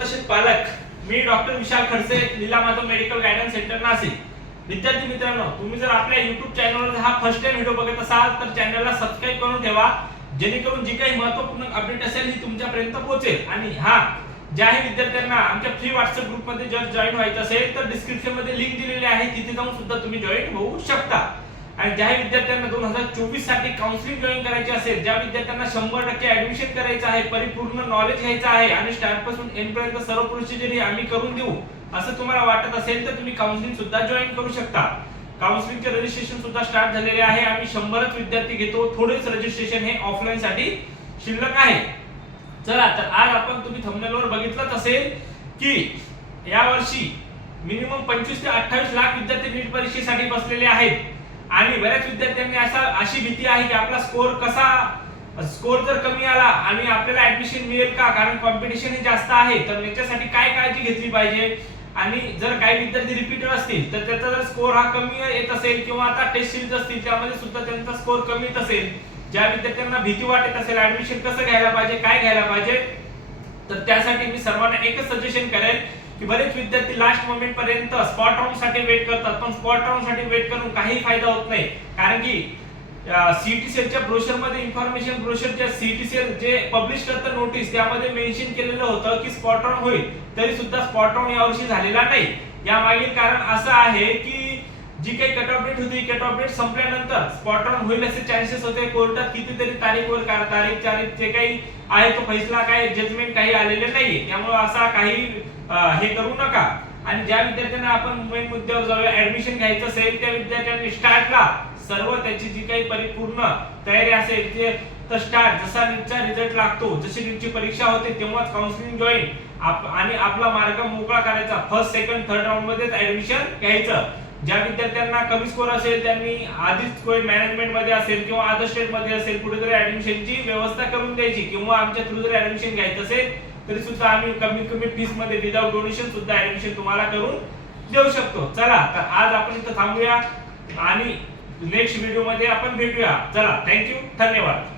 पालक मी doctor Vishal Khadse Leela Madhav medical guidance centre Nashik. विद्यार्थी मित्रांनो तुम्ही जर आपल्या युट्यूब चॅनलवर हा फर्स्ट टाइम व्हिडिओ बघत असाल तर चॅनलला सबस्क्राईब करून ठेवा. जेणेकरून जी काही महत्त्वपूर्ण अपडेट असेल ही तुमच्यापर्यंत पोहोचेल. आणि हा ज्याही विद्यार्थ्यांना आमच्या फ्री व्हॉट्सअप ग्रुपमध्ये जर जॉईन व्हायचं असेल तर डिस्क्रिप्शनमध्ये लिंक दिलेली आहे. तिथे जाऊन सुद्धा तुम्ही जॉईन होऊ शकता. आणि ज्या विद्यार्थ्यांना दोन हजार चोवीससाठी काउन्सिलिंग जॉईन करायची असेल ज्या विद्यार्थ्यांना शंभर टक्के ऍडमिशन करायचं आहे परिपूर्ण नॉलेज घ्यायचं आहे आणि स्टार्टपासून एंड पर्यंत सर्व प्रोसिजर आम्ही करून देऊ असं तुम्हाला वाटत असेल तर तुम्ही काउन्सिलिंग सुद्धा जॉईन करू शकता. काउन्सिलिंगचे रजिस्ट्रेशन सुद्धा स्टार्ट झालेले आहे. आम्ही शंभरच विद्यार्थी घेतो. थोडेच रजिस्ट्रेशन हे ऑफलाईन साठी शिल्लक आहे. चला तर आज आपण तुम्ही थंबनेलवर बघितलंच असेल की या वर्षी मिनिमम पंचवीस ते अठ्ठावीस लाख विद्यार्थी नीट परीक्षेसाठी बसलेले आहेत. आणि बऱ्याच विद्यार्थ्यांनी असा अशी भीती आहे की आपला स्कोर कसा स्कोर जर कमी आला आणि आपल्याला ऍडमिशन मिळेल का? कारण कॉम्पिटिशन हे जास्त आहे तर याच्यासाठी काय काळजी घेतली पाहिजे? आणि जर काही विद्यार्थी रिपीटर असतील तर त्याचा जर स्कोर हा कमी येत असेल किंवा आता टेस्ट सिरीज असतील त्यामध्ये सुद्धा त्यांचा स्कोर कमी येत असेल ज्या विद्यार्थ्यांना भीती वाटत असेल ऍडमिशन कसं घ्यायला पाहिजे काय घ्यायला पाहिजे तर त्यासाठी मी सर्वांना एकच सजेशन करेल की बरेच विद्यार्थी लास्ट मोमेंट पर्यंत स्पॉट राऊंडसाठी वेट करतात पण स्पॉट राऊंडसाठी वेट करून काही फायदा होत नाही. कारण की सीटी सेलच्या ब्रोशरमध्ये इन्फॉर्मेशन ब्रोशर ज्या सीटी सेल जे पब्लिश करतं नोटीस त्यामध्ये मेन्शन केलेलं होतं की स्पॉट राऊंड होईल. तरी सुद्धा स्पॉट राऊंड यावर्षी झालेला नाही. या मागील कारण असं आहे की जी काही कट ऑफ डेट होती कट ऑफ डेट संपल्यानंतर स्पॉट ऑन होईल असे चान्सेस होते. कोर्टात कितीतरी तारीखवर का- तारीख तारीख जे काही आहे तो फैसला काय जजमेंट काही आलेले नाही त्यामुळे असा काही हे करू नका. आणि ज्या विद्यार्थ्यांना आपण मेन मुद्द्यावर जाऊया ऍडमिशन घ्यायचं असेल त्या विद्यार्थ्यांनी स्टार्टला सर्व त्याची जी काही परिपूर्ण तयारी असेल ते तर स्टार्ट जसा नीटचा रिझल्ट लागतो जशी नीटची परीक्षा होते तेव्हाच काउन्सिलिंग जॉईन आणि आपला मार्ग मोकळा करायचा. फर्स्ट सेकंड थर्ड राऊंड मध्येच ऍडमिशन घ्यायचं. ज्या विद्यार्थ्यांना कमी स्कोर असेल त्यांनी आधीच मॅनेजमेंटमध्ये असेल किंवा अदर स्टेटमध्ये असेल कुठेतरी ऍडमिशनची व्यवस्था करून द्यायची किंवा आमच्या थ्रू जर ऍडमिशन घ्यायचं असेल तरी सुद्धा आम्ही कमीत कमी फीसमध्ये विदाउट डोनेशन सुद्धा ऍडमिशन तुम्हाला करून देऊ शकतो. चला तर आज आपण इथं थांबूया आणि नेक्स्ट व्हिडिओमध्ये आपण भेटूया. चला थँक्यू धन्यवाद.